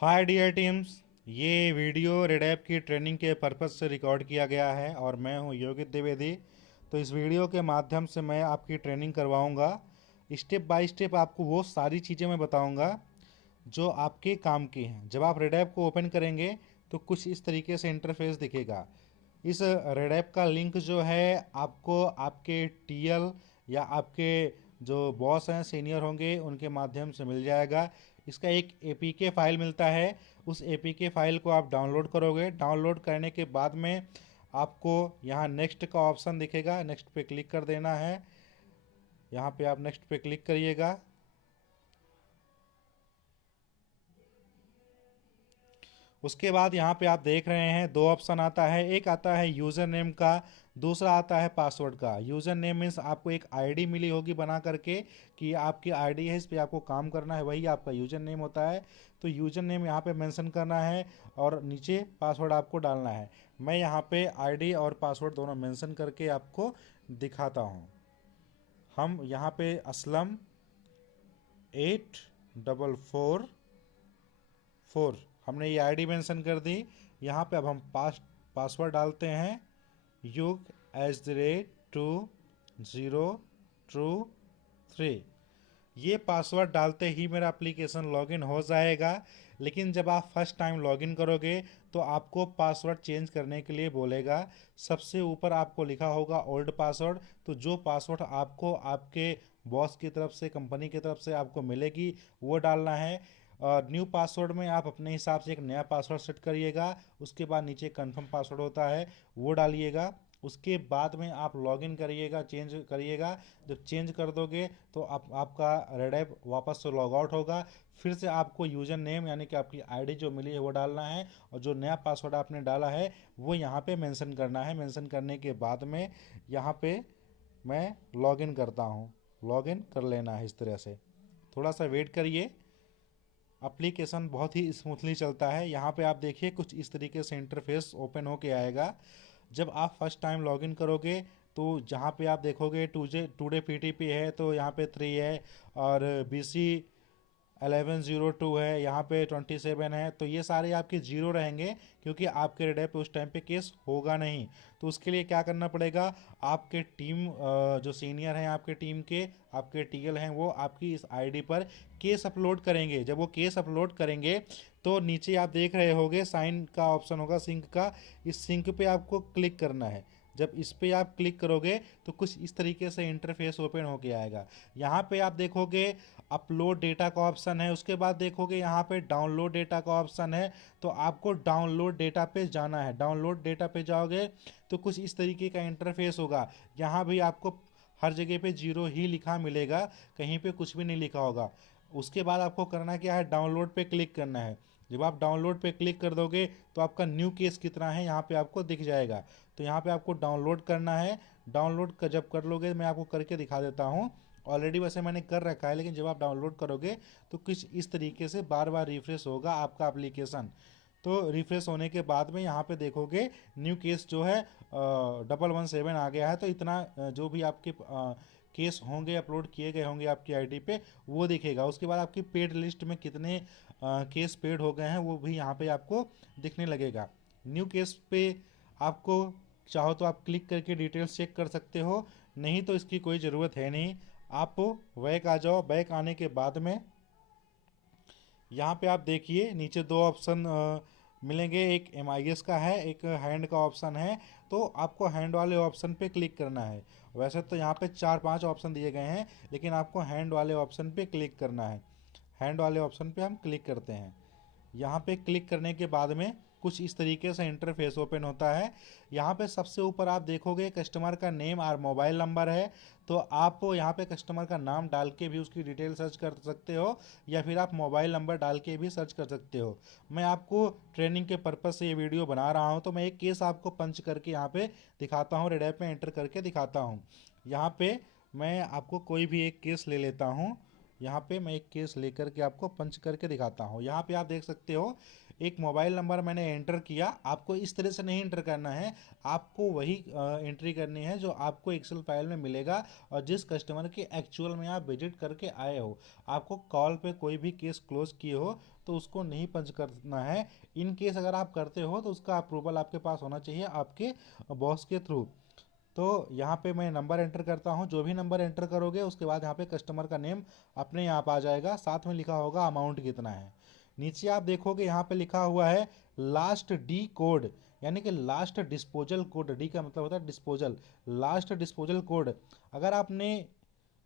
हाय dear teams. ये video रेडैप की ट्रेनिंग के पर्पज़ से रिकॉर्ड किया गया है और मैं हूं योगित द्विवेदी। तो इस वीडियो के माध्यम से मैं आपकी ट्रेनिंग करवाऊंगा। स्टेप बाय स्टेप आपको वो सारी चीज़ें मैं बताऊंगा जो आपके काम की हैं। जब आप रेडैप को ओपन करेंगे तो कुछ इस तरीके से इंटरफेस दिखेगा। इस रेडैप का लिंक जो है आपको आपके टीएल या आपके जो बॉस हैं, सीनियर होंगे, उनके माध्यम से मिल जाएगा। इसका एक एपीके फाइल मिलता है। उस एपीके फाइल को आप डाउनलोड करोगे। डाउनलोड करने के बाद में आपको यहाँ नेक्स्ट का ऑप्शन दिखेगा। नेक्स्ट पे क्लिक कर देना है। यहाँ पे आप नेक्स्ट पे क्लिक करिएगा। उसके बाद यहाँ पे आप देख रहे हैं दो ऑप्शन आता है। एक आता है यूज़र नेम का, दूसरा आता है पासवर्ड का। यूज़र नेम मीन्स आपको एक आईडी मिली होगी बना करके कि आपकी आईडी है, इस पर आपको काम करना है, वही आपका यूज़र नेम होता है। तो यूज़र नेम यहाँ पे मेंशन करना है और नीचे पासवर्ड आपको डालना है। मैं यहाँ पे आईडी और पासवर्ड दोनों मेंशन करके आपको दिखाता हूँ। हम यहाँ पे असलम 8444 हमने ये आईडी मेंशन कर दी। यहाँ पे अब हम पासवर्ड डालते हैं, युग@2 0 2 3। ये पासवर्ड डालते ही मेरा एप्लीकेशन लॉगिन हो जाएगा। लेकिन जब आप फर्स्ट टाइम लॉगिन करोगे तो आपको पासवर्ड चेंज करने के लिए बोलेगा। सबसे ऊपर आपको लिखा होगा ओल्ड पासवर्ड। तो जो पासवर्ड आपको आपके बॉस की तरफ से, कंपनी की तरफ से आपको मिलेगी, वो डालना है। न्यू पासवर्ड में आप अपने हिसाब से एक नया पासवर्ड सेट करिएगा। उसके बाद नीचे कंफर्म पासवर्ड होता है, वो डालिएगा। उसके बाद में आप लॉगिन करिएगा, चेंज करिएगा। जब चेंज कर दोगे तो आपका रेडऐप वापस से लॉग आउट होगा। फिर से आपको यूज़र नेम यानी कि आपकी आईडी जो मिली है वो डालना है और जो नया पासवर्ड आपने डाला है वो यहाँ पे मेंशन करना है। मेंशन करने के बाद में यहाँ पे मैं लॉगिन करता हूँ। लॉगिन कर लेना है इस तरह से। थोड़ा सा वेट करिए। एप्लीकेशन बहुत ही स्मूथली चलता है। यहाँ पे आप देखिए कुछ इस तरीके से इंटरफेस ओपन होके आएगा। जब आप फर्स्ट टाइम लॉगिन करोगे तो जहाँ पे आप देखोगे टूडे पीटीपी है तो यहाँ पे 3 है और BC 1102 है, यहाँ पे 27 है। तो ये सारे आपके जीरो रहेंगे क्योंकि आपके रेडर पे उस टाइम पे केस होगा नहीं। तो उसके लिए क्या करना पड़ेगा, आपके टीम जो सीनियर हैं आपके टीम के, आपके टीएल हैं, वो आपकी इस आईडी पर केस अपलोड करेंगे। जब वो केस अपलोड करेंगे तो नीचे आप देख रहे होगे साइन का ऑप्शन होगा, सिंक का। इस सिंक पे आपको क्लिक करना है। जब इस पे आप क्लिक करोगे तो कुछ इस तरीके से इंटरफेस ओपन होके आएगा। यहाँ पे आप देखोगे अपलोड डेटा का ऑप्शन है। उसके बाद देखोगे यहाँ पे डाउनलोड डेटा का ऑप्शन है। तो आपको डाउनलोड डेटा पे जाना है। डाउनलोड डेटा पे जाओगे तो कुछ इस तरीके का इंटरफेस होगा। यहाँ भी आपको हर जगह पे जीरो ही लिखा मिलेगा, कहीं पे कुछ भी नहीं लिखा होगा। उसके बाद आपको करना क्या है, डाउनलोड पे क्लिक करना है। जब आप डाउनलोड पे क्लिक कर दोगे तो आपका न्यू केस कितना है यहाँ पे आपको दिख जाएगा। तो यहाँ पे आपको डाउनलोड करना है। डाउनलोड का जब कर लोगे मैं आपको करके दिखा देता हूँ। ऑलरेडी वैसे मैंने कर रखा है, लेकिन जब आप डाउनलोड करोगे तो कुछ इस तरीके से बार बार रिफ्रेश होगा आपका एप्लीकेशन। तो रिफ्रेश होने के बाद में यहाँ पे देखोगे न्यू केस जो है 117 आ गया है। तो इतना जो भी आपके केस होंगे, अपलोड किए गए होंगे आपकी आईडी पे, वो दिखेगा। उसके बाद आपकी पेड लिस्ट में कितने केस पेड हो गए हैं वो भी यहाँ पे आपको दिखने लगेगा। न्यू केस पे आपको चाहो तो आप क्लिक करके डिटेल्स चेक कर सकते हो, नहीं तो इसकी कोई ज़रूरत है नहीं। आप बैक आ जाओ। बैक आने के बाद में यहाँ पे आप देखिए नीचे दो ऑप्शन मिलेंगे। एक MIS का है, एक हैंड का ऑप्शन है। तो आपको हैंड वाले ऑप्शन पे क्लिक करना है। वैसे तो यहाँ पे 4-5 ऑप्शन दिए गए हैं, लेकिन आपको हैंड वाले ऑप्शन पे क्लिक करना है। हैंड वाले ऑप्शन पे हम क्लिक करते हैं। यहाँ पे क्लिक करने के बाद में कुछ इस तरीके से इंटरफेस ओपन होता है। यहाँ पे सबसे ऊपर आप देखोगे कस्टमर का नेम और मोबाइल नंबर है। तो आप यहाँ पे कस्टमर का नाम डाल के भी उसकी डिटेल सर्च कर सकते हो, या फिर आप मोबाइल नंबर डाल के भी सर्च कर सकते हो। मैं आपको ट्रेनिंग के पर्पज़ से ये वीडियो बना रहा हूँ, तो मैं एक केस आपको पंच करके यहाँ पे दिखाता हूँ, रेड ऐप में एंटर करके दिखाता हूँ। यहाँ पे मैं आपको कोई भी एक केस ले लेता हूँ। यहाँ पे मैं एक केस लेकर के आपको पंच करके दिखाता हूँ। यहाँ पे आप देख सकते हो एक मोबाइल नंबर मैंने एंटर किया। आपको इस तरह से नहीं एंटर करना है, आपको वही एंट्री करनी है जो आपको एक्सेल फाइल में मिलेगा और जिस कस्टमर के एक्चुअल में आप विजिट करके आए हो। आपको कॉल पे कोई भी केस क्लोज किए हो तो उसको नहीं पंच करना है। इन केस अगर आप करते हो तो उसका अप्रूवल आपके पास होना चाहिए आपके बॉस के थ्रू। तो यहाँ पे मैं नंबर एंटर करता हूँ। जो भी नंबर एंटर करोगे उसके बाद यहाँ पे कस्टमर का नेम अपने आप आ जाएगा, साथ में लिखा होगा अमाउंट कितना है। नीचे आप देखोगे यहाँ पे लिखा हुआ है लास्ट डी कोड, यानी कि लास्ट डिस्पोजल कोड। डी का मतलब होता है डिस्पोजल, लास्ट डिस्पोजल कोड। अगर आपने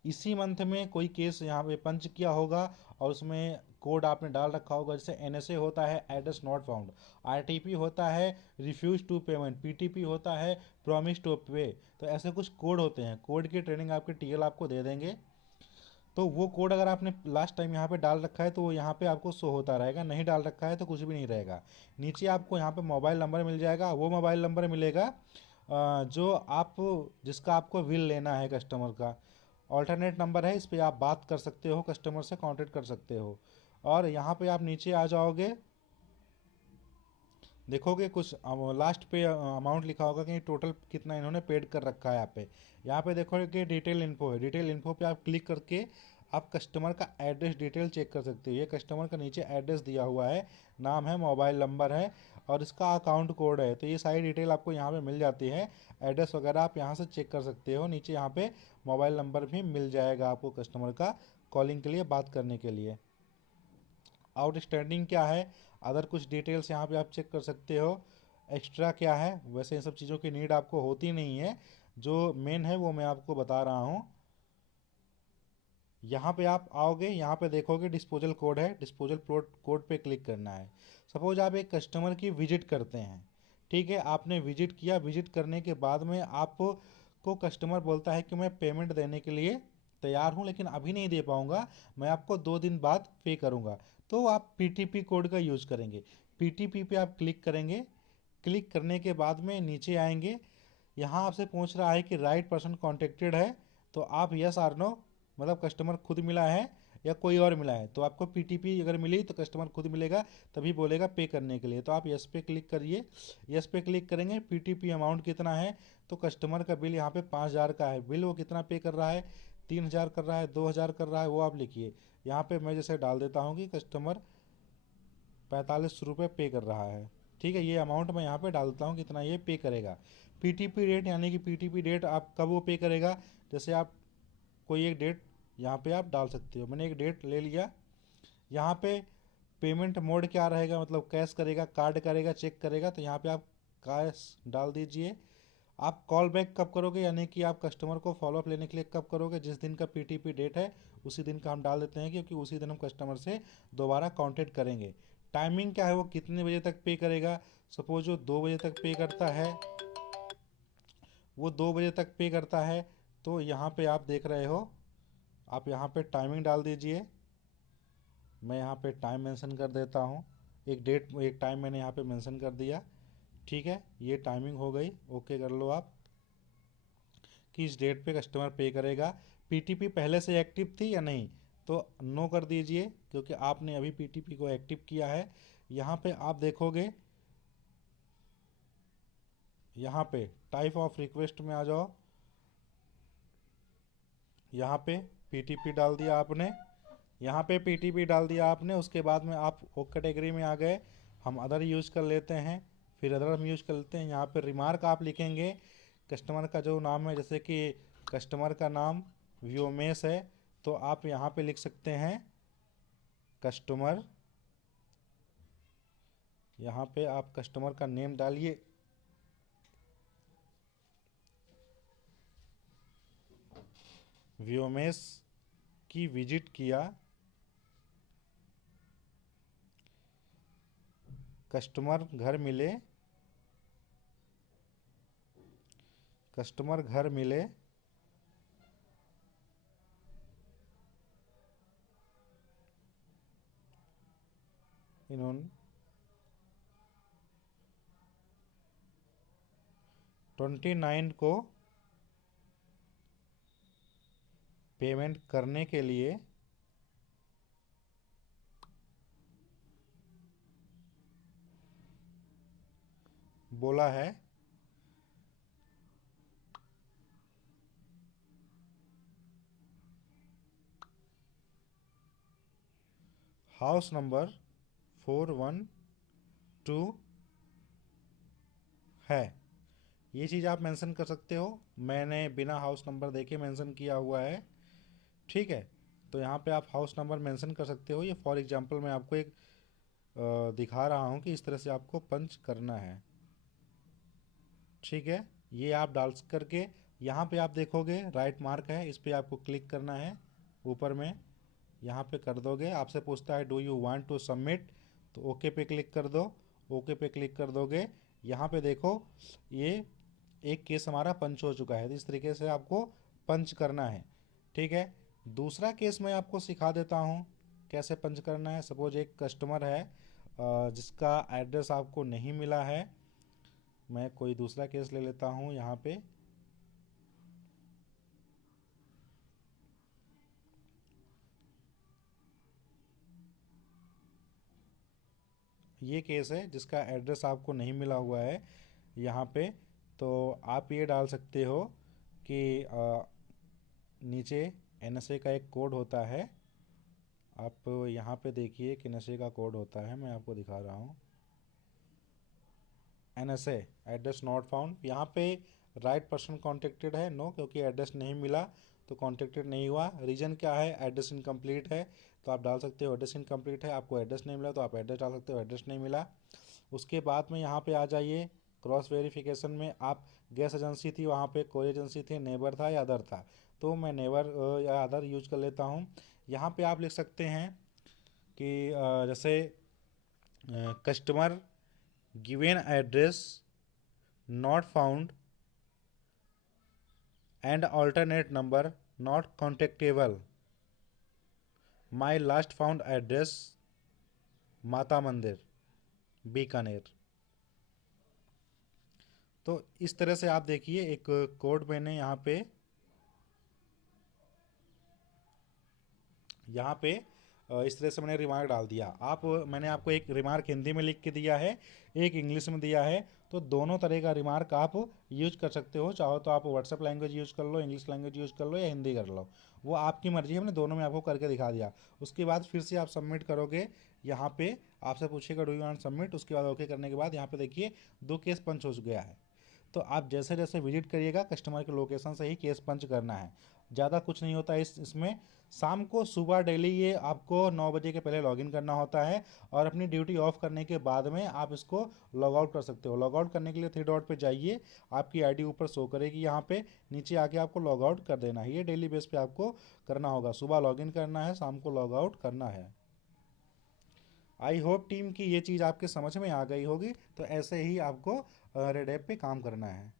इसी मंथ में कोई केस यहाँ पे पंच किया होगा और उसमें कोड आपने डाल रखा होगा, जैसे एनएसए होता है एड्रेस नॉट फाउंड, आरटीपी होता है रिफ्यूज टू पेमेंट, पीटीपी होता है प्रॉमिस टू पे, तो ऐसे कुछ कोड होते हैं। कोड की ट्रेनिंग आपके टीएल आपको दे देंगे। तो वो कोड अगर आपने लास्ट टाइम यहाँ पे डाल रखा है तो वो यहाँ पे आपको शो होता रहेगा, नहीं डाल रखा है तो कुछ भी नहीं रहेगा। नीचे आपको यहाँ पे मोबाइल नंबर मिल जाएगा, वो मोबाइल नंबर मिलेगा जो आप जिसका आपको बिल लेना है कस्टमर का। ऑल्टरनेट नंबर है, इस पर आप बात कर सकते हो, कस्टमर से कांटेक्ट कर सकते हो। और यहाँ पे आप नीचे आ जाओगे, देखोगे कुछ लास्ट पे अमाउंट लिखा होगा कि टोटल कितना इन्होंने पेड कर रखा है। यहाँ पे देखोगे कि डिटेल इन्फो है। डिटेल इन्फो पे आप क्लिक करके आप कस्टमर का एड्रेस डिटेल चेक कर सकते हो। ये कस्टमर का नीचे एड्रेस दिया हुआ है, नाम है, मोबाइल नंबर है और इसका अकाउंट कोड है। तो ये सारी डिटेल आपको यहाँ पे मिल जाती है। एड्रेस वगैरह आप यहाँ से चेक कर सकते हो। नीचे यहाँ पे मोबाइल नंबर भी मिल जाएगा आपको कस्टमर का कॉलिंग के लिए, बात करने के लिए। आउटस्टैंडिंग क्या है, अदर कुछ डिटेल्स यहाँ पे आप चेक कर सकते हो। एक्स्ट्रा क्या है, वैसे इन सब चीज़ों की नीड आपको होती नहीं है, जो मेन है वो मैं आपको बता रहा हूँ। यहाँ पे आप आओगे, यहाँ पे देखोगे डिस्पोजल कोड है, डिस्पोजल कोड पे क्लिक करना है। सपोज आप एक कस्टमर की विजिट करते हैं, ठीक है, आपने विजिट किया। विजिट करने के बाद में आपको कस्टमर बोलता है कि मैं पेमेंट देने के लिए तैयार हूँ लेकिन अभी नहीं दे पाऊँगा, मैं आपको 2 दिन बाद पे करूँगा। तो आप पीटीपी कोड का यूज़ करेंगे। पीटीपी पे आप क्लिक करेंगे। क्लिक करने के बाद में नीचे आएंगे, यहाँ आपसे पूछ रहा है कि राइट पर्सन कॉन्टेक्टेड है, तो आप यस आर नो, मतलब कस्टमर खुद मिला है या कोई और मिला है। तो आपको पीटीपी अगर मिली तो कस्टमर खुद मिलेगा, तभी बोलेगा पे करने के लिए। तो आप यस पे क्लिक करिए। यस पे क्लिक करेंगे, पीटीपी अमाउंट कितना है, तो कस्टमर का बिल यहाँ पे 5,000 का है। बिल वो कितना पे कर रहा है, 3,000 कर रहा है, 2,000 कर रहा है, वो आप लिखिए। यहाँ पे मैं जैसे डाल देता हूँ कि कस्टमर 45 रुपये पे कर रहा है, ठीक है। ये अमाउंट मैं यहाँ पे डाल देता हूँ कितना ये पे करेगा। पीटीपी डेट, यानी कि पीटीपी डेट आप कब वो पे करेगा, जैसे आप कोई एक डेट यहाँ पे आप डाल सकते हो। मैंने एक डेट ले लिया। यहाँ पे पेमेंट मोड क्या रहेगा, मतलब कैश करेगा, कार्ड करेगा, चेक करेगा, तो यहाँ पे आप कैश डाल दीजिए। आप कॉल बैक कब करोगे, यानी कि आप कस्टमर को फॉलोअप लेने के लिए कब करोगे, जिस दिन का पीटीपी डेट है उसी दिन का हम डाल देते हैं, क्योंकि उसी दिन हम कस्टमर से दोबारा कांटेक्ट करेंगे। टाइमिंग क्या है, वो कितने बजे तक पे करेगा। सपोज वो 2 बजे तक पे करता है, वो 2 बजे तक पे करता है, तो यहाँ पे आप देख रहे हो, आप यहाँ पे टाइमिंग डाल दीजिए। मैं यहाँ पे टाइम मेंशन कर देता हूँ, एक डेट एक टाइम मैंने यहाँ पे मेंशन कर दिया, ठीक है। ये टाइमिंग हो गई, ओके कर लो आप कि इस डेट पे कस्टमर पे करेगा। पीटीपी पहले से एक्टिव थी या नहीं, तो नो कर दीजिए क्योंकि आपने अभी पीटीपी को एक्टिव किया है। यहाँ पे आप देखोगे, यहाँ पे टाइप ऑफ रिक्वेस्ट में आ जाओ। यहाँ पे पीटीपी डाल दिया आपने, यहाँ पे पीटीपी डाल दिया आपने। उसके बाद में आप ओ कैटेगरी में आ गए, हम अदर यूज कर लेते हैं, फिर अदर हम यूज कर लेते हैं। यहाँ पे रिमार्क आप लिखेंगे, कस्टमर का जो नाम है, जैसे कि कस्टमर का नाम व्योमेश है, तो आप यहाँ पे लिख सकते हैं कस्टमर। यहाँ पे आप कस्टमर का नेम डालिए, व्योमेश की विजिट किया, कस्टमर घर मिले, कस्टमर घर मिले, इन्होंने 29 को पेमेंट करने के लिए बोला है हाउस नंबर 412 है। ये चीज़ आप मेंशन कर सकते हो, मैंने बिना हाउस नंबर देखे मेंशन किया हुआ है, ठीक है। तो यहाँ पे आप हाउस नंबर मेंशन कर सकते हो। ये फॉर एग्जांपल मैं आपको एक दिखा रहा हूँ कि इस तरह से आपको पंच करना है, ठीक है। ये आप डाल करके यहाँ पे आप देखोगे राइट मार्क है, इस पर आपको क्लिक करना है ऊपर में, यहाँ पे कर दोगे। आपसे पूछता है do you want to submit, तो ओके पे क्लिक कर दो। ओके पे क्लिक कर दोगे, यहाँ पे देखो ये एक केस हमारा पंच हो चुका है। तो इस तरीके से आपको पंच करना है, ठीक है। दूसरा केस मैं आपको सिखा देता हूँ कैसे पंच करना है। सपोज एक कस्टमर है जिसका एड्रेस आपको नहीं मिला है। मैं कोई दूसरा केस ले लेता हूँ यहाँ पे। ये केस है जिसका एड्रेस आपको नहीं मिला हुआ है यहाँ पे। तो आप ये डाल सकते हो कि नीचे एनएसए का एक कोड होता है। आप यहाँ पे देखिए कि एनएसए का कोड होता है, मैं आपको दिखा रहा हूँ। एनएसए एड्रेस नॉट फाउंड, यहाँ पे राइट पर्सन कॉन्टेक्टेड है, नो, क्योंकि एड्रेस नहीं मिला तो कॉन्टेक्टेड नहीं हुआ। रीजन क्या है, एड्रेस इनकम्प्लीट है, तो आप डाल सकते हो एड्रेस इनकम्प्लीट है। आपको एड्रेस नहीं मिला तो आप एड्रेस डाल सकते हो एड्रेस नहीं मिला। उसके बाद में यहाँ पे आ जाइए क्रॉस वेरिफिकेशन में। आप गैस एजेंसी थी, वहाँ पे कोई एजेंसी थी, नेबर था या अदर था, तो मैं नेबर या अदर यूज कर लेता हूँ। यहाँ पे आप लिख सकते हैं कि जैसे customer given address not found and alternate number not contactable, my last found address Mata Mandir Bikaner. तो इस तरह से आप देखिए एक कोड मैंने यहाँ पे इस तरह से मैंने रिमार्क डाल दिया। मैंने आपको एक रिमार्क हिंदी में लिख के दिया है, एक इंग्लिश में दिया है, तो दोनों तरह का रिमार्क आप यूज कर सकते हो। चाहो तो आप व्हाट्सएप लैंग्वेज यूज कर लो, इंग्लिश लैंग्वेज यूज कर लो या हिंदी कर लो, वो आपकी मर्जी है। मैंने दोनों में आपको करके दिखा दिया। उसके बाद फिर से आप सबमिट करोगे, यहाँ पे आपसे पूछेगा डू यू वांट सबमिट, उसके बाद ओके करने के बाद यहाँ पे देखिए 2 केस पंच हो गया है। तो आप जैसे जैसे विजिट करिएगा कस्टमर के लोकेशन से ही केस पंच करना है, ज़्यादा कुछ नहीं होता इसमें। शाम को सुबह डेली ये आपको 9 बजे के पहले लॉगिन करना होता है, और अपनी ड्यूटी ऑफ करने के बाद में आप इसको लॉग आउट कर सकते हो। लॉग आउट करने के लिए 3 डॉट पे जाइए, आपकी आईडी ऊपर शो करेगी, यहाँ पे नीचे आके आपको लॉग आउट कर देना है। ये डेली बेस पे आपको करना होगा, सुबह लॉगिन करना है, शाम को लॉग आउट करना है। आई होप टीम की ये चीज़ आपके समझ में आ गई होगी। तो ऐसे ही आपको रेड ऐप पे काम करना है।